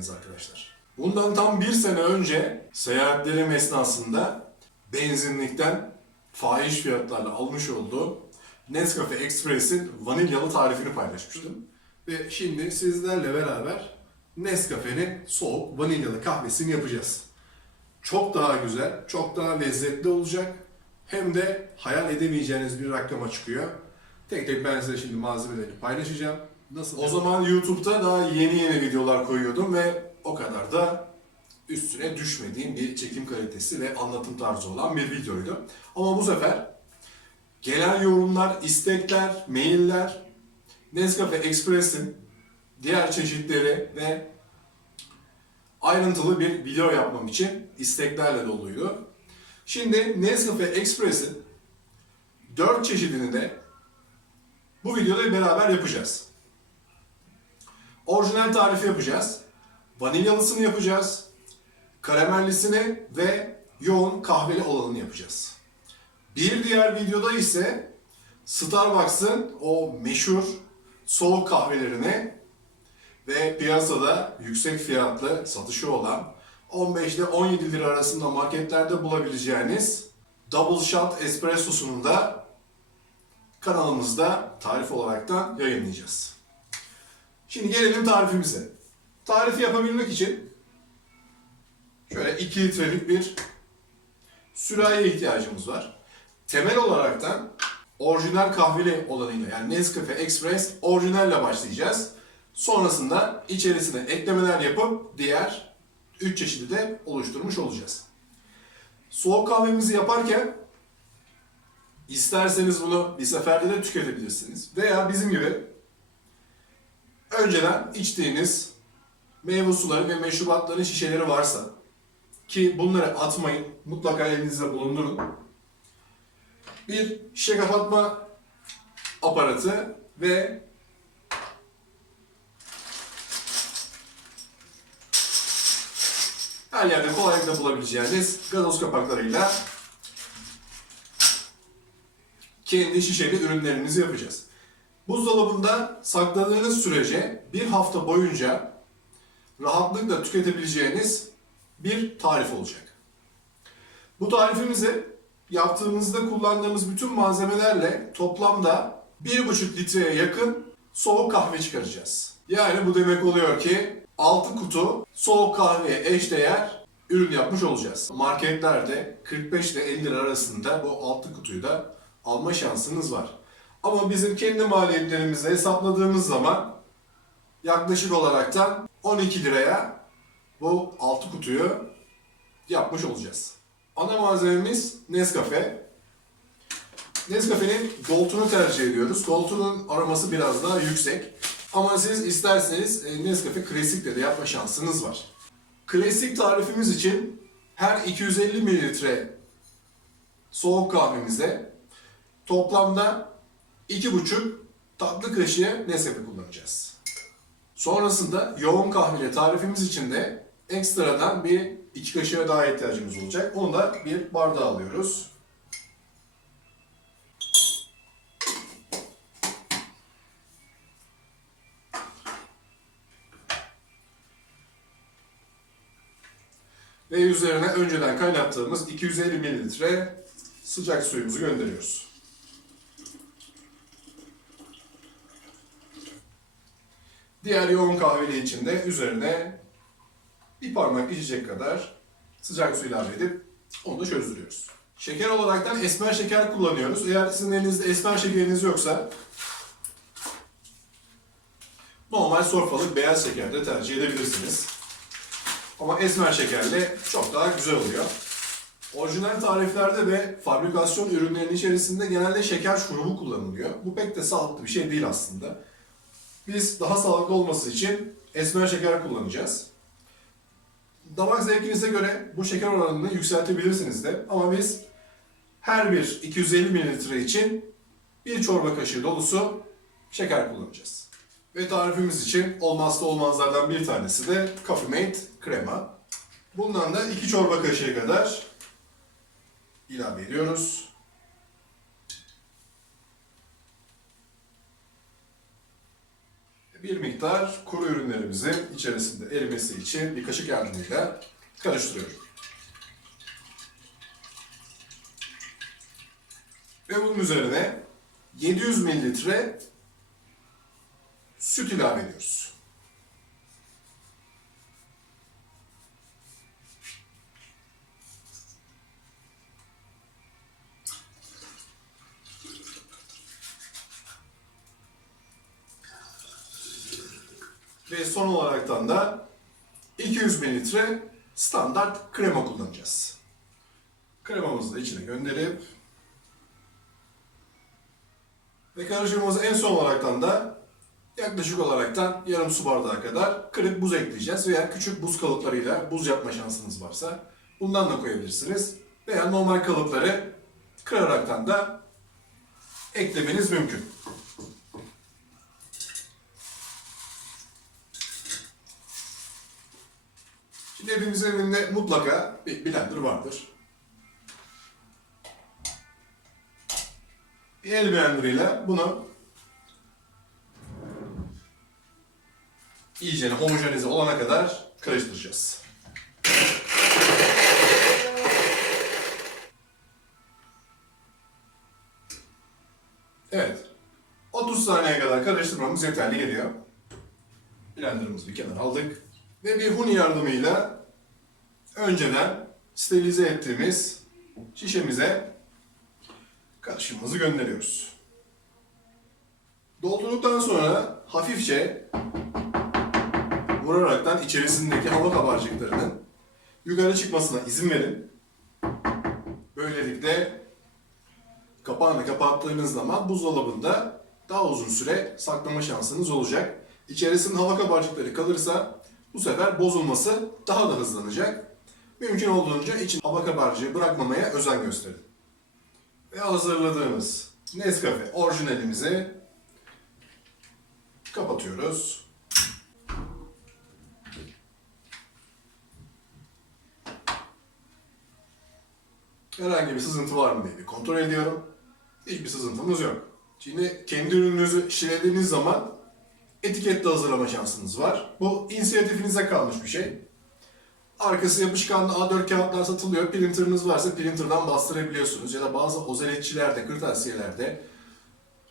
geldiniz arkadaşlar. Bundan tam bir sene önce seyahatlerim esnasında benzinlikten fahiş fiyatlarla almış olduğum Nescafe Express'in vanilyalı tarifini paylaşmıştım. Ve şimdi sizlerle beraber Nescafe'nin soğuk vanilyalı kahvesini yapacağız. Çok daha güzel, çok daha lezzetli olacak. Hem de hayal edemeyeceğiniz bir rakama çıkıyor. Tek tek ben size şimdi malzemeleri paylaşacağım. Nasıl? O zaman YouTube'da daha yeni yeni videolar koyuyordum ve o kadar da üstüne düşmediğim bir çekim kalitesi ve anlatım tarzı olan bir videoydu. Ama bu sefer gelen yorumlar, istekler, mailler, Nescafe Express'in diğer çeşitleri ve ayrıntılı bir video yapmam için isteklerle doluydu. Şimdi Nescafe Express'in 4 çeşidini de bu videoda beraber yapacağız. Orijinal tarifi yapacağız. Vanilyalısını yapacağız. Karamellisini ve yoğun kahveli olanını yapacağız. Bir diğer videoda ise Starbucks'ın o meşhur soğuk kahvelerini ve piyasada yüksek fiyatlı satışı olan 15 ile 17 lira arasında marketlerde bulabileceğiniz Double Shot Espresso'sunu da kanalımızda tarif olaraktan yayınlayacağız. Şimdi gelelim tarifimize. Tarifi yapabilmek için şöyle 2 litrelik bir sürahiye ihtiyacımız var. Temel olaraktan orijinal kahveli olanıyla yani Nescafe Express orijinalle başlayacağız. Sonrasında içerisine eklemeler yapıp diğer 3 çeşidi de oluşturmuş olacağız. Soğuk kahvemizi yaparken isterseniz bunu bir seferde de tüketebilirsiniz. Veya bizim gibi önceden içtiğiniz meyve suları ve meşrubatların şişeleri varsa ki bunları atmayın, mutlaka elinizde bulundurun. Bir şişe kapatma aparatı ve her yerde kolaylıkla bulabileceğiniz gazoz kapaklarıyla kendi şişeli ürünlerimizi yapacağız. Buzdolabında sakladığınız sürece bir hafta boyunca rahatlıkla tüketebileceğiniz bir tarif olacak. Bu tarifimizi yaptığımızda kullandığımız bütün malzemelerle toplamda 1,5 litreye yakın soğuk kahve çıkaracağız. Yani bu demek oluyor ki 6 kutu soğuk kahveye eşdeğer ürün yapmış olacağız. Marketlerde 45 ile 50 lira arasında bu 6 kutuyu da alma şansınız var. Ama bizim kendi maliyetlerimizi hesapladığımız zaman yaklaşık olaraktan 12 liraya bu 6 kutuyu yapmış olacağız. Ana malzememiz Nescafe. Nescafe'nin Gold'unu tercih ediyoruz. Gold'un aroması biraz daha yüksek. Ama siz isterseniz e, Nescafe Klasik'te de yapma şansınız var. Klasik tarifimiz için her 250 mililitre soğuk kahvemize toplamda 2,5 tatlı kaşığı Nescafe kullanacağız. Sonrasında yoğun kahveli tarifimiz için de ekstradan bir iki kaşığa daha ihtiyacımız olacak. Onu da bir bardağa alıyoruz. Ve üzerine önceden kaynattığımız 250 mililitre sıcak suyumuzu gönderiyoruz. Diğer yoğun kahveli için de üzerine bir parmak içecek kadar sıcak su ilave edip onu da çözdürüyoruz. Şeker olaraktan esmer şeker kullanıyoruz. Eğer sizin elinizde esmer şekeriniz yoksa normal sofralık beyaz şeker de tercih edebilirsiniz. Ama esmer şekerle çok daha güzel oluyor. Orijinal tariflerde ve fabrikasyon ürünlerinin içerisinde genelde şeker şurubu kullanılıyor. Bu pek de sağlıklı bir şey değil aslında. Biz daha sağlıklı olması için esmer şeker kullanacağız. Damak zevkinize göre bu şeker oranını yükseltebilirsiniz de ama biz her bir 250 mililitre için bir çorba kaşığı dolusu şeker kullanacağız. Ve tarifimiz için olmazsa olmazlardan bir tanesi de Coffee Mate krema. Bundan da 2 çorba kaşığı kadar ilave ediyoruz. Bir miktar kuru ürünlerimizi içerisinde erimesi için bir kaşık yardımıyla karıştırıyorum. Ve bunun üzerine 700 mililitre süt ilave ediyoruz. Ve son olaraktan da 200 mililitre standart krema kullanacağız. Kremamızı da içine gönderip ve karışımımızı en son olaraktan da yaklaşık olaraktan yarım su bardağı kadar kırık buz ekleyeceğiz. Veya küçük buz kalıplarıyla buz yapma şansınız varsa bundan da koyabilirsiniz. Veya normal kalıpları kıraraktan da eklemeniz mümkün. Şimdi hepimizin evinde mutlaka bir blender vardır. Bir el blenderıyla bunu iyice homojenize olana kadar karıştıracağız. Evet. 30 saniye kadar karıştırmamız yeterli geliyor. Blenderımızı bir kenara aldık. Ve bir hun yardımıyla önceden sterilize ettiğimiz şişemize karışımımızı gönderiyoruz. Doldurduktan sonra hafifçe vuraraktan içerisindeki hava kabarcıklarının yukarı çıkmasına izin verin. Böylelikle kapağını kapattığınız zaman buzdolabında daha uzun süre saklama şansınız olacak. İçerisinde hava kabarcıkları kalırsa bu sefer bozulması daha da hızlanacak. Mümkün olduğunca için hava kabarcığı bırakmamaya özen gösterin. Ve hazırladığımız Nescafe orijinalimizi kapatıyoruz. Herhangi bir sızıntı var mı diye bir kontrol ediyorum. Hiçbir sızıntımız yok. Şimdi kendi ürününüzü şişelediğiniz zaman etiket de hazırlama şansınız var. Bu inisiyatifinize kalmış bir şey. Arkası yapışkanlı A4 kağıtlar satılıyor. Printerınız varsa printerdan bastırabiliyorsunuz. Ya da bazı ozeletçilerde, kırtasiyelerde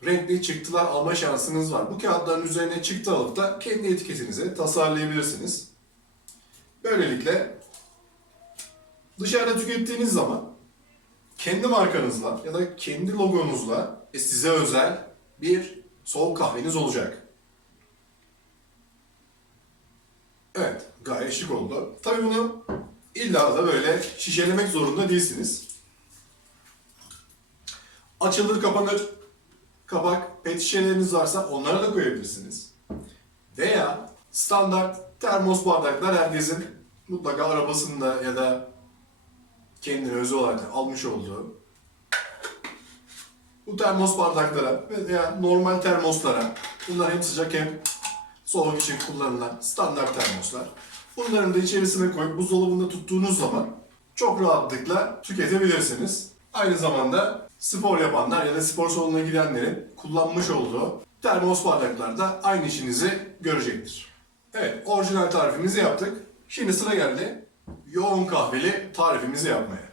renkli çıktılar alma şansınız var. Bu kağıtların üzerine çıktı alıp da kendi etiketinizi tasarlayabilirsiniz. Böylelikle dışarıda tükettiğiniz zaman kendi markanızla ya da kendi logonuzla e, size özel bir soğuk kahveniz olacak. Evet, gayet şık oldu. Tabii bunu illa da böyle şişelemek zorunda değilsiniz. Açılır kapanır kapak, pet şişeleriniz varsa onlara da koyabilirsiniz. Veya standart termos bardaklar herkesin mutlaka arabasında ya da kendine özel olarak almış olduğu bu termos bardaklara veya normal termoslara bunlar hem sıcak hem soğuk için kullanılan standart termoslar. Bunların da içerisine koyup buzdolabında tuttuğunuz zaman çok rahatlıkla tüketebilirsiniz. Aynı zamanda spor yapanlar ya da spor salonuna gidenlerin kullanmış olduğu termos bardaklar da aynı işinizi görecektir. Evet, orijinal tarifimizi yaptık. Şimdi sıra geldi yoğun kahveli tarifimizi yapmaya.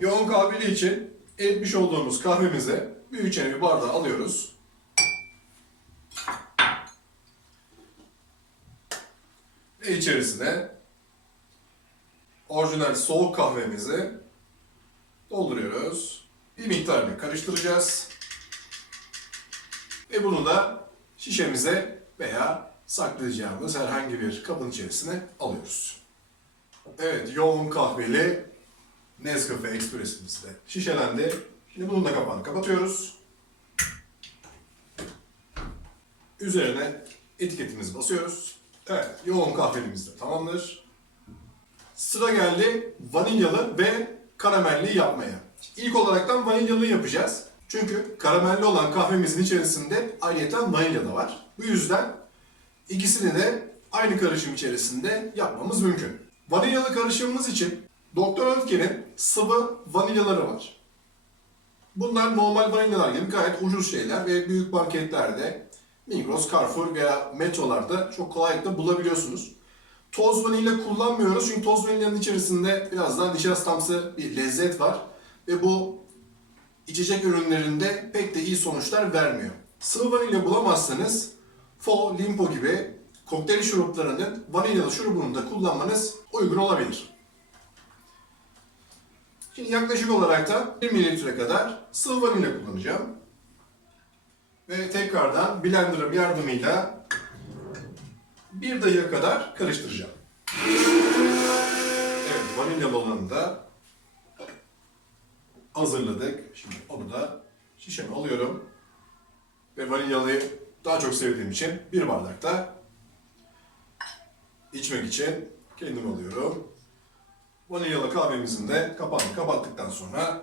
Yoğun kahveli için etmiş olduğumuz kahvemizi büyükçe bir bardağa alıyoruz. Ve içerisine orijinal soğuk kahvemizi dolduruyoruz. Bir miktarını karıştıracağız. Ve bunu da şişemize veya saklayacağımız herhangi bir kabın içerisine alıyoruz. Evet, yoğun kahveli Nescafe Express'imiz de şişelendi. Şimdi bunun da kapağını kapatıyoruz. Üzerine etiketimizi basıyoruz. Evet, yoğun kahvelimiz de tamamdır. Sıra geldi vanilyalı ve karamelli yapmaya. İlk olaraktan vanilyalı yapacağız. Çünkü karamelli olan kahvemizin içerisinde ayrıca vanilya da var. Bu yüzden ikisini de aynı karışım içerisinde yapmamız mümkün. Vanilyalı karışımımız için Doktor Ötker'in sıvı vanilyaları var. Bunlar normal vanilyalar gibi gayet ucuz şeyler ve büyük marketlerde Migros, Carrefour veya metrolarda çok kolaylıkla bulabiliyorsunuz. Toz vanilya kullanmıyoruz çünkü toz vanilyanın içerisinde biraz daha nişastamsı bir lezzet var ve bu içecek ürünlerinde pek de iyi sonuçlar vermiyor. Sıvı vanilya bulamazsanız Fo, Limpo gibi kokteyl şuruplarının vanilyalı şurubunu da kullanmanız uygun olabilir. Şimdi yaklaşık olarak da 1 mililitre kadar sıvı vanilya kullanacağım. Ve tekrardan blenderım yardımıyla bir dakika kadar karıştıracağım. Evet, vanilyalı olanı da hazırladık. Şimdi onu da şişeme alıyorum. Ve vanilyalıyı daha çok sevdiğim için bir bardak da içmek için kendim alıyorum. Vanilyalı kahvemizin de kapağını kapattıktan sonra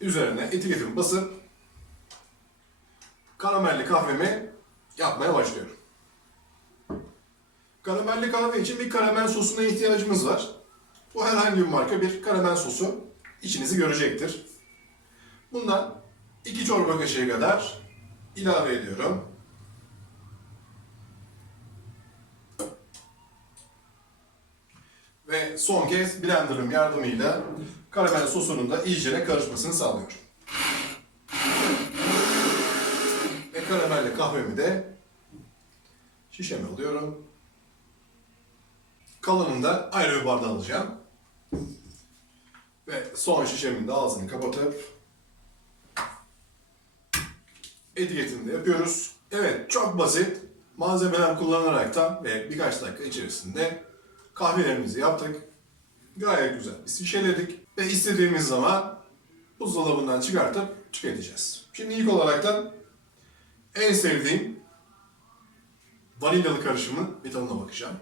üzerine etiketimi basıp karamelli kahvemi yapmaya başlıyorum. Karamelli kahve için bir karamel sosuna ihtiyacımız var. Bu herhangi bir marka bir karamel sosu içinizi görecektir. Bundan 2 çorba kaşığı kadar ilave ediyorum. Ve son kez blenderım yardımıyla karamel sosunun da iyicene karışmasını sağlıyorum. Karamelli kahvemi de şişeme alıyorum. Kalanını da ayrı bir bardağa alacağım. Ve son şişemin de ağzını kapatıp etiketini de yapıyoruz. Evet çok basit malzemeler kullanaraktan ve birkaç dakika içerisinde kahvelerimizi yaptık. Gayet güzel. Biz şişeledik ve istediğimiz zaman buzdolabından çıkartıp tüketeceğiz. Şimdi ilk olarak da en sevdiğim vanilyalı karışımın bir tadına bakacağım.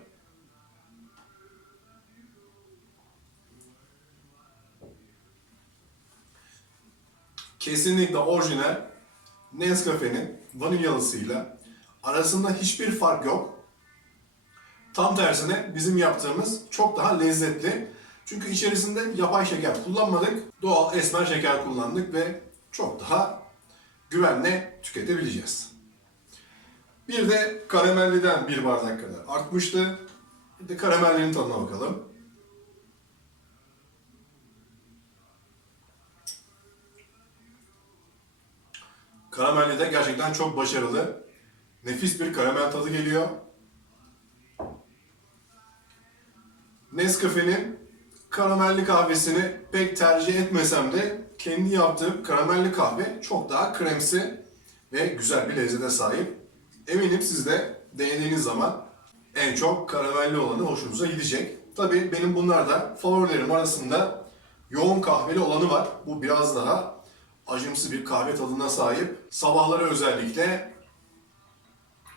Kesinlikle orijinal Nescafe'nin vanilyalısıyla arasında hiçbir fark yok. Tam tersine bizim yaptığımız çok daha lezzetli. Çünkü içerisinde yapay şeker kullanmadık. Doğal esmer şeker kullandık ve çok daha güvenle tüketebileceğiz. Bir de karamelliden bir bardak kadar artmıştı. Bir de karamellinin tadına bakalım. Karamelli de gerçekten çok başarılı. Nefis bir karamel tadı geliyor. Nescafe'nin karamelli kahvesini pek tercih etmesem de kendi yaptığım karamelli kahve çok daha kremsi ve güzel bir lezzete sahip. Eminim siz de denediğiniz zaman en çok karamelli olanı hoşunuza gidecek. Tabii benim bunlar da favorilerim arasında yoğun kahveli olanı var. Bu biraz daha acımsı bir kahve tadına sahip. Sabahları özellikle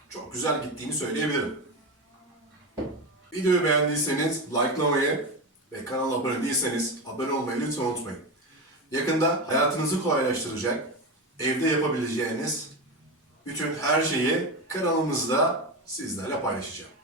çok güzel gittiğini söyleyebilirim. Videoyu beğendiyseniz likelamayı ve kanala abone değilseniz abone olmayı lütfen unutmayın. Yakında hayatınızı kolaylaştıracak, evde yapabileceğiniz bütün her şeyi kanalımızda sizlerle paylaşacağım.